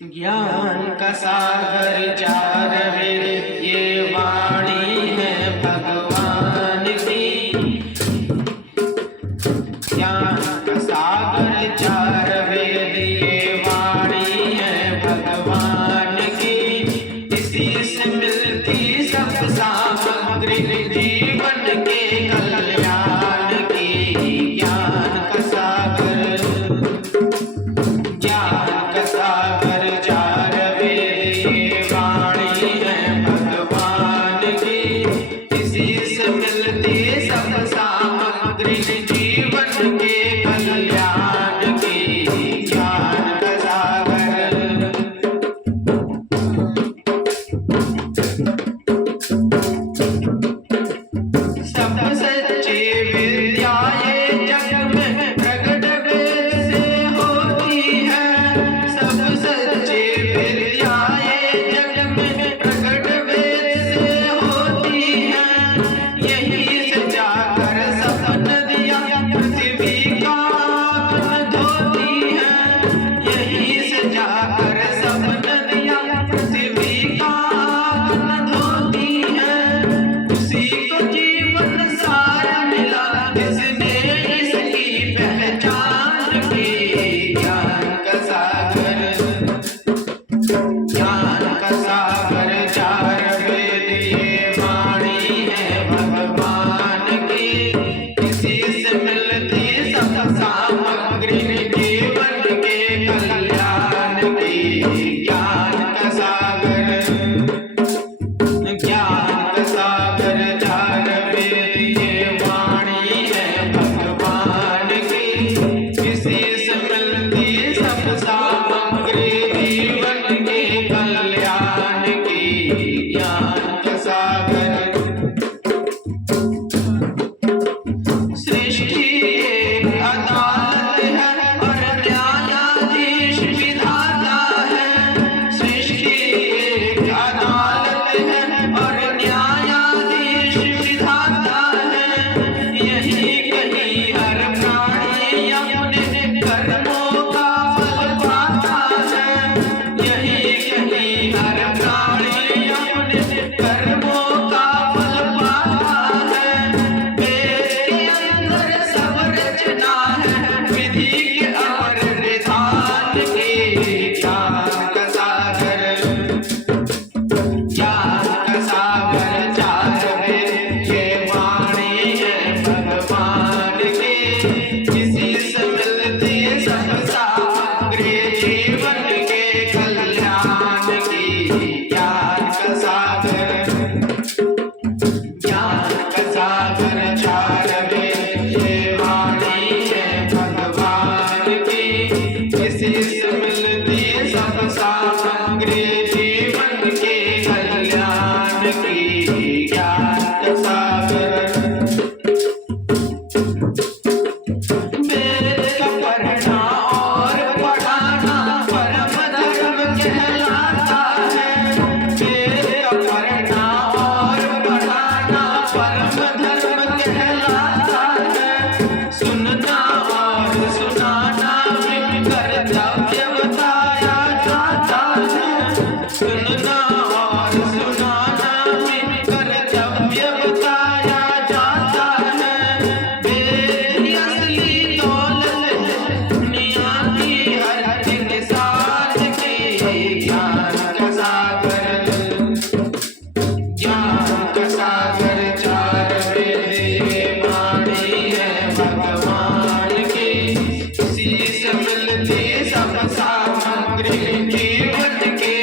ज्ञान का सागर चार वेद ये वाणी है भगवान की। ज्ञान का सागर चार वेद ये वाणी है भगवान की। इसी से मिलती सब सामग्री जीवन के कल्याण की। ज्ञान का सागर चार वेद ये वाणी है भगवान की। इसी से मिलती सब सामग्री जीवन के कल्याण की। ज्ञान का सागर सब सच्ची विद्या ये जग में प्रकट वेद से होती है। सब सच्ची विद्या ये जग में प्रकट वेद से होती है। यही से जाकर सब नदियाँ पृथ्वी का मन धोती है। यही से जाकर सब नदियाँ पृथ्वी का मन धोती है। उसी को जीवन सार मिला जिसने इसकी पहचान की। ज्ञान का सागर चार वेद ये वाणी है भगवान की। इसी से मिलती सब सामग्री जीवन के कल्याण की। ज्ञान का सागर चार वेद ये वाणी है भगवान की। इसी से मिलती सब सामग्री जीवन के कल्याण की। ज्ञान का सागर सृष्टि एक अदालत है और न्यायाधीश विधाता है। सृष्टि एक अदालत है और न्यायाधीश विधाता है। यही कहीं हर प्राणी अपने कर्मों का फल पाता है। यही कहीं हर प्राणी अपने कर्मों का फल पाता है। वेद के अंदर सब रचना है विधि के अमर विधान की। ज्ञान का सागर चार वेद ये वाणी है भगवान की। इसी से मिलती सब सामग्री जीवन के कल्याण की। ज्ञान का सागर चार वेद ये वाणी है भगवान की। इसी से मिलती सब सामग्री जीवन के कल्याण की। ज्ञान का सागर वेद का पढ़ना और पढ़ाना परम धर्म कहलाता है। वेद का पढ़ना और पढ़ाना परम धर्म कहलाता है। सुनना और सुनाना भी कर्तव्य बताया जाता है। सुनना और सुनाना भी कर्तव्य बताया जाता है। वेद की असली दौलत है दुनिया की हर इंसान की। ज्ञान का सागर चार वेद ये वाणी है भगवान की। इसी से मिलती सब सामग्री जीवन के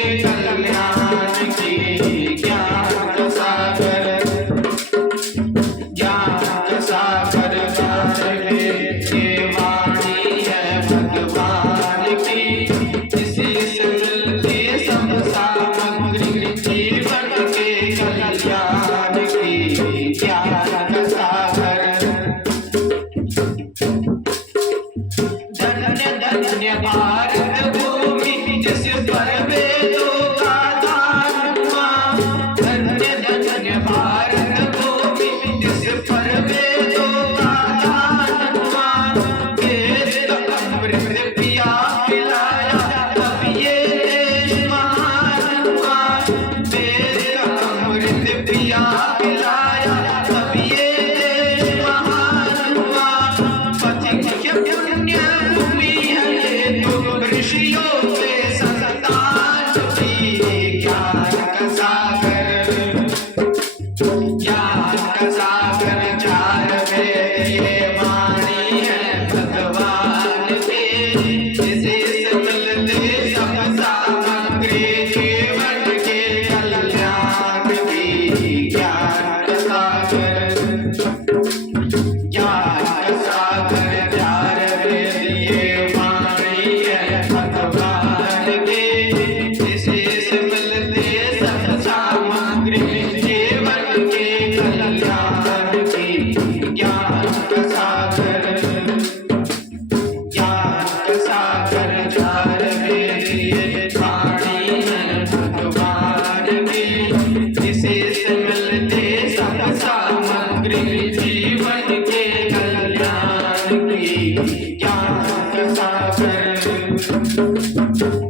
ज्ञान का सागर,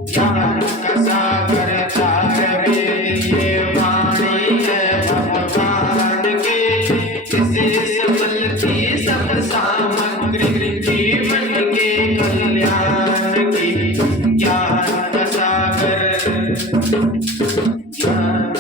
ज्ञान का सागर चार वेद ये वाणी है भगवान की। इसे संभलती सब सामग्री जीवन के कल्याण की। ज्ञान का सागर, ज्ञान